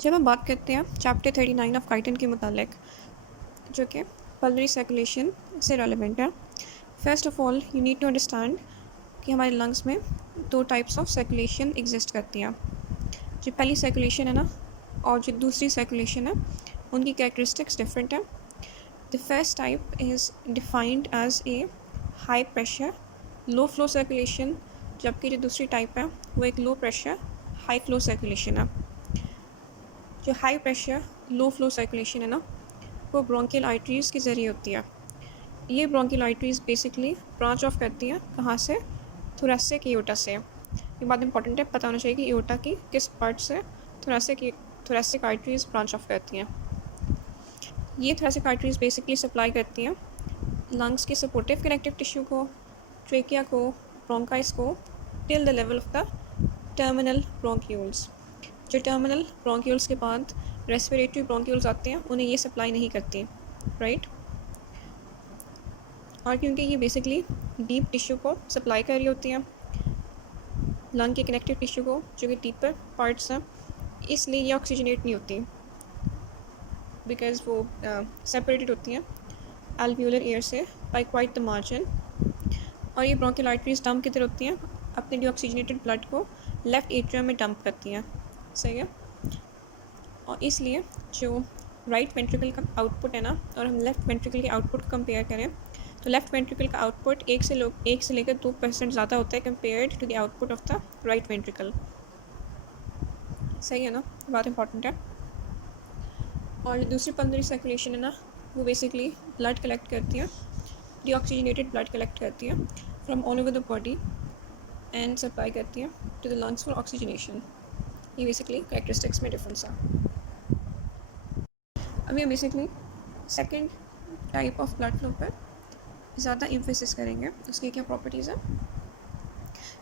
जब हम बात करते हैं चैप्टर 39 ऑफ गाइटन के मुतालिक जो कि पल्मोनरी सर्कुलेशन से रेलिवेंट है। First of all you need to understand कि हमारे लंग्स में दो टाइप्स ऑफ सर्कुलेशन एग्जिस्ट करती हैं। जो पहली सर्कुलेशन है ना और जो दूसरी सर्कुलेशन है उनकी कैरेक्टरिस्टिक्स डिफरेंट है। The first type is defined as a high pressure low flow circulation, जबकि जो दूसरी टाइप है वो एक low pressure high flow circulation है। जो high pressure low flow circulation है ना वो ब्रोंकियल आर्टरीज़ के ज़रिए होती है। ये bronchial arteries basically branch of करती हैं कहाँ से? थोरेसिक एओर्टा से। ये बात इंपॉर्टेंट है, पता होना चाहिए कि एओर्टा की किस पार्ट से थोरेसिक आर्टरीज़ ब्रांच ऑफ करती हैं। ये थोरेसिक आर्टरीज़ बेसिकली सप्लाई करती हैं लंग्स के सपोर्टिव कनेक्टिव टिश्यू को, ट्रेकिया को, ब्रोंकाइस को till the level of the terminal bronchioles. जो टर्मिनल ब्रोंक्यूल्स के बाद रेस्पिरेटरी ब्रोंक्यूल्स आते हैं उन्हें ये सप्लाई नहीं करती, राइट। और क्योंकि ये बेसिकली डीप टिश्यू को सप्लाई कर रही होती हैं, लंग के कनेक्टिव टिश्यू को जो कि डीपर पार्ट्स हैं, इसलिए ये ऑक्सीजनेट नहीं होती बिकॉज वो सेपरेटेड होती हैं एल्वियोलर एयर से बाय क्वाइट द मार्जिन। और ये ब्रोंकियल आर्टरीज डंप किधर होती हैं? अपने डीऑक्सीजनेटेड ब्लड को लेफ़्ट एट्रियम में डंप करती हैं, सही है। और इसलिए जो राइट वेंट्रिकल का आउटपुट है ना, और हम लेफ़्ट वेंट्रिकल के आउटपुट को कंपेयर करें तो लेफ़्ट वेंट्रिकल का आउटपुट 1 से लेकर 2% ज़्यादा होता है compared to the output of the right ventricle, सही है ना, बात इंपॉर्टेंट है। और दूसरी पल्मोनरी सर्कुलेशन है ना वो बेसिकली ब्लड कलेक्ट करती है, डीऑक्सीजनेटेड ब्लड कलेक्ट करती है from all over the body and supply करती है to the lungs for oxygenation. ये बेसिकली कैरेक्टरिस्टिक्स में डिफरेंस है। अभी हम basically second type of blood flow पर ज़्यादा एम्फेसिस करेंगे, उसकी क्या प्रॉपर्टीज़ है।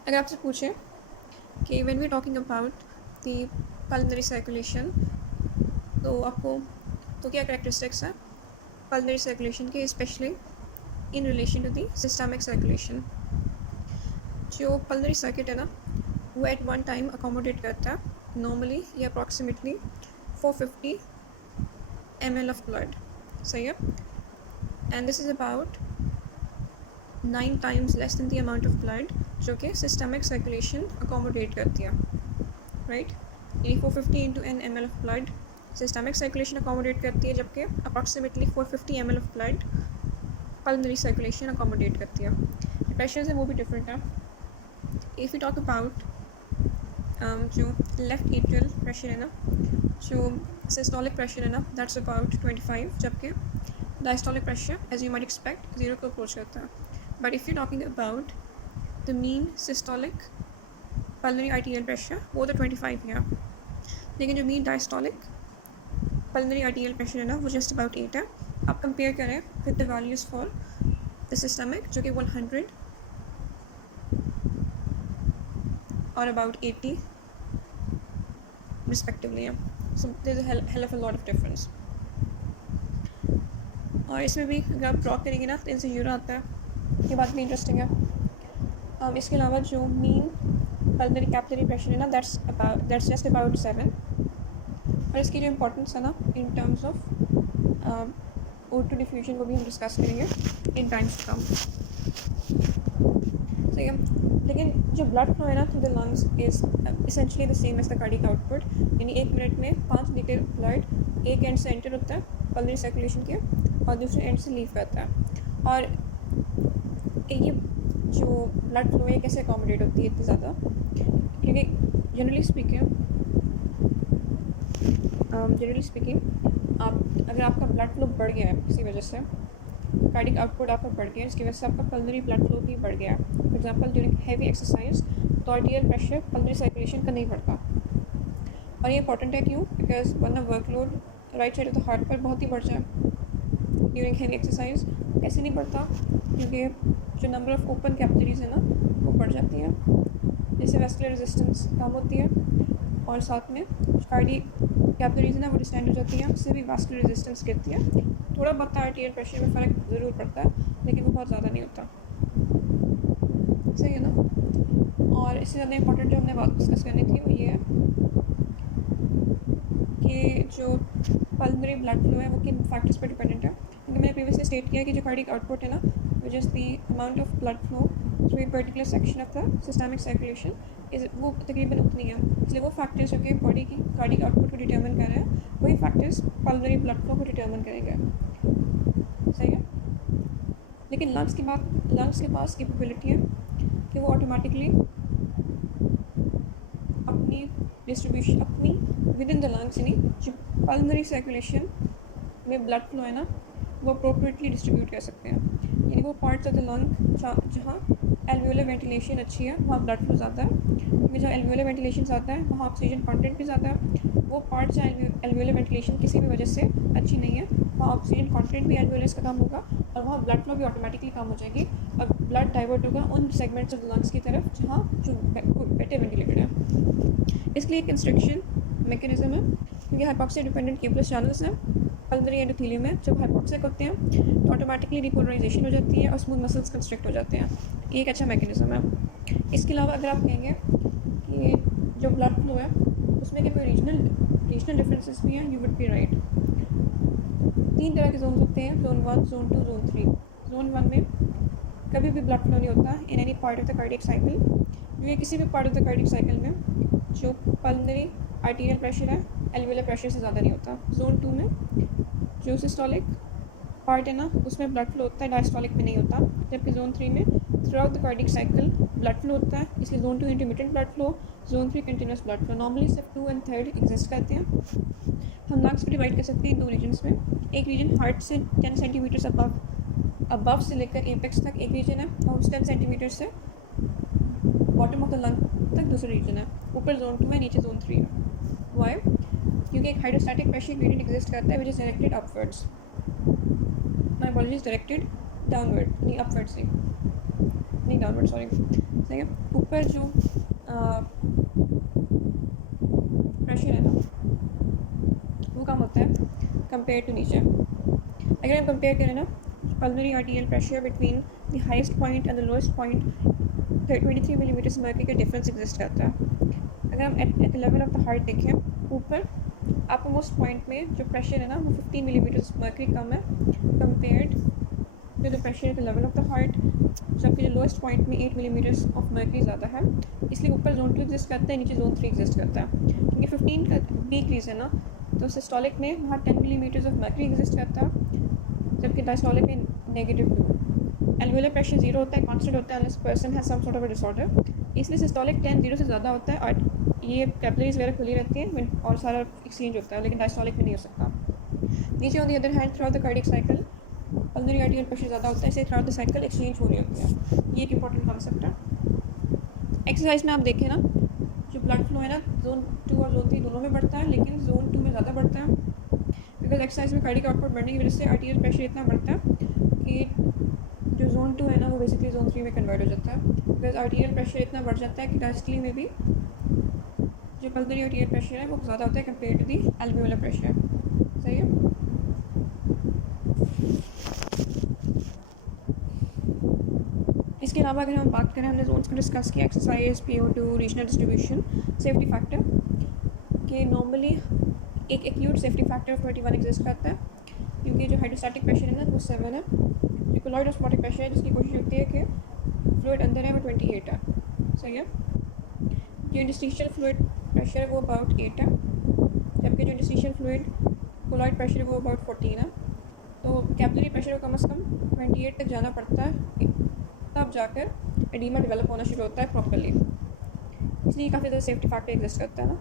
अगर आपसे पूछें कि when we talking about the pulmonary circulation तो आपको तो क्या कैरेक्टरिस्टिक्स है पल्मोनरी सर्कुलेशन के, specially in relation to the systemic circulation. जो पल्मोनरी सर्किट है ना वो एट वन टाइम अकोमोडेट करता है नॉर्मली या अप्रॉक्सीमेटली 450 ml ऑफ ब्लड, सही है। And this is about 9 times less than the amount of blood जो कि सिस्टमिक सर्कुलेशन अकोमोडेट करती है, राइट। यानी 450 into an ml of blood systemic circulation accommodate करती है, जबकि approximately 450 ml of blood pulmonary circulation accommodate करती है। प्रेशर्स है वो भी डिफरेंट है। इफ़ यू टॉक अबाउट जो लेफ़्ट एट्रियल प्रेशर है ना, जो सिस्टोलिक प्रेशर है ना दैट्स अबाउट 25, जबकि diastolic pressure as you might expect 0 को अप्रोच करता है। But if you talking about the mean systolic pulmonary arterial pressure वो तो 25 है, लेकिन जो mean diastolic pulmonary arterial pressure है ना वो जस्ट अबाउट 8 है। आप कंपेयर करें with the values for the systemic जो कि 100 और अबाउट 80 रिस्पेक्टिवली है। So there is hell of a lot of difference. और इसमें भी अगर आप ड्रॉ करेंगे ना तो इनसे यूरो आता है, ये बात भी इंटरेस्टिंग है। इसके अलावा जो मीन पल्मोनरी कैपिलरी प्रेशर है ना दैट्स जस्ट अबाउट 7। और इसकी जो इम्पोर्टेंस है ना in terms of O2 diffusion वो भी हम डिस्कस करेंगे इन टाइम्स टू कम, ठीक है। लेकिन जो ब्लड फ्लो है ना through the lungs is essentially the same as the cardiac output, यानी 1 मिनट में 5 लीटर ब्लड एक एंड से एंटर होता है पल्मोनरी सर्कुलेशन के और दूसरे एंड से लीव करता है। और ये जो ब्लड फ्लो है कैसे अकोमोडेट होती है इतनी ज़्यादा, क्योंकि जनरली स्पीकिंग अगर आपका ब्लड फ्लो बढ़ गया है किसी वजह से, कार्डिक आउटपुट आपका बढ़ गया है, इसकी वजह से आपका पल्मोनरी ब्लड फ्लो भी बढ़ गया है। For example during heavy exercise तो आर्टीरियल प्रेशर पल्मोनरी सर्कुलेशन का नहीं बढ़ता। और ये इंपॉर्टेंट है क्यों? बिकॉज वरना workload right side of the heart पर बहुत ही बढ़ जाए ड्यूरिंग हैवी एक्सरसाइज। कैसे नहीं बढ़ता? क्योंकि जो नंबर ऑफ ओपन कैपिलरीज है ना वो बढ़ जाती है, जिससे वेस्कुलर रेजिस्टेंस कम होती है और साथ में कार्डियक कैपिलरीज है ना वो डिस्टेंड हो जाती हैं, उससे भी वास्कुलर रेजिस्टेंस गिरती है। थोड़ा बहुत आर्टीरियल प्रेशर में फ़र्क ज़रूर पड़ता है लेकिन वो बहुत ज़्यादा नहीं होता, सही है ना। और इससे ज़्यादा इंपॉर्टेंट जो हमने बात डिस्कस करनी थी वो ये है कि जो पल्मोनरी ब्लड फ्लो है वो किन फैक्टर्स पर डिपेंडेंट है, क्योंकि मैंने प्रीवियसली स्टेट किया कि जो कार्डिक आउटपुट है ना, which is the amount of blood flow through a particular section of the systemic circulation, is वो तकरीबन उतनी है। इसलिए वो फैक्टर्स जो कि बॉडी की कार्डिक आउटपुट को डिटर्मिन कर रहे हैं, वही फैक्टर्स पल्मोनरी ब्लड फ्लो को डिटर्मिन करेंगे। सही है। लेकिन लंग्स की बात, लंग्स के पास कैपेबिलिटी है कि वो ऑटोमेटिकली अपनी डिस्ट्रीब्यूशन, अपनी विद इन द लंग्स, यानी जो पल्मोनरी सर्कुलेशन में ब्लड फ्लो है ना, वो अप्रोप्रिएटली डिस्ट्रीब्यूट कर सकते हैं। यानी वो पार्ट्स ऑफ द लंग जहाँ एल्वियोलर वेंटिलेशन अच्छी है वहाँ ब्लड फ्लो ज़्यादा है, क्योंकि जहाँ एल्वियोलर वेंटिलेशन ज़्यादा है वहाँ ऑक्सीजन कंटेंट भी ज़्यादा है। वो पार्ट्स जहाँ एल्वियोलर वेंटिलेशन किसी भी वजह से अच्छी नहीं है, वहाँ ऑक्सीजन कंटेंट भी एल्वियोलस का कम होगा और वहाँ ब्लड फ्लो भी ऑटोमेटिकली कम हो जाएगी और ब्लड डाइवर्ट होगा उन सेगमेंट्स ऑफ लंग्स की तरफ जहाँ जो बेटर वेंटिलेटेड है। इसलिए एक कंस्ट्रक्शन मैकेनिज्म है, क्योंकि हाइपॉक्सिया डिपेंडेंट केबलस चैनल्स हैं पल्मोनरी एंडोथेलियम में। जब हाइपॉक्सिक होते हैं तो ऑटोमेटिकली रिपोलराइजेशन हो जाती है और स्मूथ मसल्स कंस्ट्रक्ट हो जाते हैं। ये एक अच्छा मैकेनिज्म है। इसके अलावा अगर आप कहेंगे कि जो ब्लड फ्लो है उसमें क्या कोई रीजनल डिफरेंसेस भी हैं, यू वुड बी राइट। 3 तरह के जोन होते हैं, जोन 1, जोन 2, जोन 3। जोन 1 में कभी भी ब्लड फ्लो नहीं होता in any part of the cardiac cycle, क्योंकि किसी भी part of the cardiac cycle में जो पल्मोनरी आर्टीरियल प्रेशर है एल्वियोलर प्रेशर से ज़्यादा नहीं होता। जोन 2 में जो सिस्टोलिक पार्ट है ना उसमें ब्लड फ्लो होता है, डायस्टोलिक में नहीं होता। जबकि जोन 3 में through out the cardiac cycle blood flow होता है, इसलिए zone 2 intermittent blood flow, zone 3 continuous blood flow. Normally सिर्फ 2 और 3 एग्जिस्ट करते हैं। हम लंग्स को डिवाइड कर सकते हैं 2 रीजन्स में। एक रीजन हार्ट से 10 सेंटीमीटर्स अबव से लेकर एपेक्स तक एक रीजन है, और उस 10 सेंटीमीटर से बॉटम ऑफ द लंग तक दूसरा रीजन है। ऊपर जोन 2 है, नीचे जोन 3 है। वाई? क्योंकि एक हाइड्रोस्टैटिक प्रेशर ग्रेडियंट एग्जिस्ट करता है which is directed upwards, my apologies, directed downward, नहीं अपवर्ड से, नहीं डाउनवर्ड, सॉरी। ठीक है, ऊपर जो प्रेशर है ना वो कम होता है कंपेयर टू नीचे। अगर हम कंपेयर करें ना pulmonary arterial pressure between the highest point and the lowest point 23 millimetre mercury का डिफरेंस एग्जिस्ट करता है। अगर हम eight the level of the heart देखें, ऊपर आपको मोस्ट पॉइंट में जो प्रेशर है ना वो 15 मिलीमीटर मर्क्यूरी कम है compared to the pressure at the level of the heart, जबकि जो लोएस्ट पॉइंट में 8 मिलीमीटर ऑफ मर्क्यूरी ज़्यादा है। इसलिए ऊपर जोन 2 एग्जिस्ट करता है, नीचे जोन 3 एग्जिस्ट करता है। क्योंकि 15 का डिक्रीज है ना, तो सिस्टोलिक में वहाँ 10 मिलीमीटर ऑफ मर्क्यूरी एग्जिस्ट करता है, जबकि डायस्टोलिक में -2। एल्वियोलर प्रेशर 0 होता है, कांस्टेंट होता है unless person has some sort of a disorder. इसलिए सिस्टोलिक 10 0 से ज़्यादा होता है और ये कैपिलरीज वगैरह खुली रहती हैं और सारा एक्सचेंज होता है, लेकिन डायस्टोलिक में नहीं हो सकता। नीचे on the other hand through out the cardiac cycle pulmonary arterial pressure ज़्यादा होता है, इसलिए through out the cycle exchange हो रही होती है। ये एक इंपॉर्टेंट कॉन्सेप्ट है। एक्सरसाइज में आप देखें ना, जो ब्लड फ्लो है ना जोन 2 और जोन 3 दोनों में बढ़ता है, लेकिन जोन 2 में ज़्यादा बढ़ता है, बिकॉज एक्सरसाइज में कार्डियक आउटपुट बढ़ने की वजह से आर्टीरियल प्रेशर इतना बढ़ता है कि जो जोन 2 है ना वो बेसिकली जोन 3 में कन्वर्ट हो जाता है। बिकॉज आर्टीरियल प्रेशर इतना बढ़ जाता है कि डायस्टोली में भी जो पल्मोनरी आर्टीरियल प्रेशर है वो ज़्यादा होता है compare to the alveolar pressure. सही है। इसके अलावा अगर हम बात करें, हमने जोन्स को डिस्कस किया, exercise, PO2, regional distribution, safety factor कि नॉर्मली एक एक्यूट सेफ्टी फैक्टर 21 एग्जिस्ट करता है, क्योंकि जो हाइड्रोस्टैटिक प्रेशर है ना वो 7 है, जो कोलॉइड ऑस्मोटिक प्रेशर है जिसकी कोशिश होती है कि फ्लूइड अंदर है वो 28 है। सही है। जो इंटरस्टिशियल फ्लूइड प्रेशर है वो अबाउट 8 है, जबकि जो इंटरस्टिशियल फ्लूइड कोलॉइड प्रेशर है वो अबाउट 14 है। तो कैपिलरी प्रेशर को कम से कम 28 तक जाना पड़ता है, तब जाकर एडीमा डेवलप होना शुरू होता है प्रॉपर्ली। इसलिए काफ़ी ज़्यादा सेफ्टी फैक्टर एग्जिस्ट करता है ना।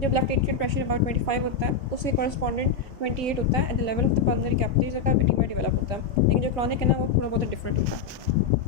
जब लेफ्ट एट्रियल प्रेशर अबाउट 25 होता है, उसके कॉरस्पॉन्डेंट 28 होता है eight the level of the pulmonary capillaries का एडीमा डेवलप होता है, लेकिन जो क्रॉनिक है ना वो थोड़ा बहुत डिफरेंट होता है।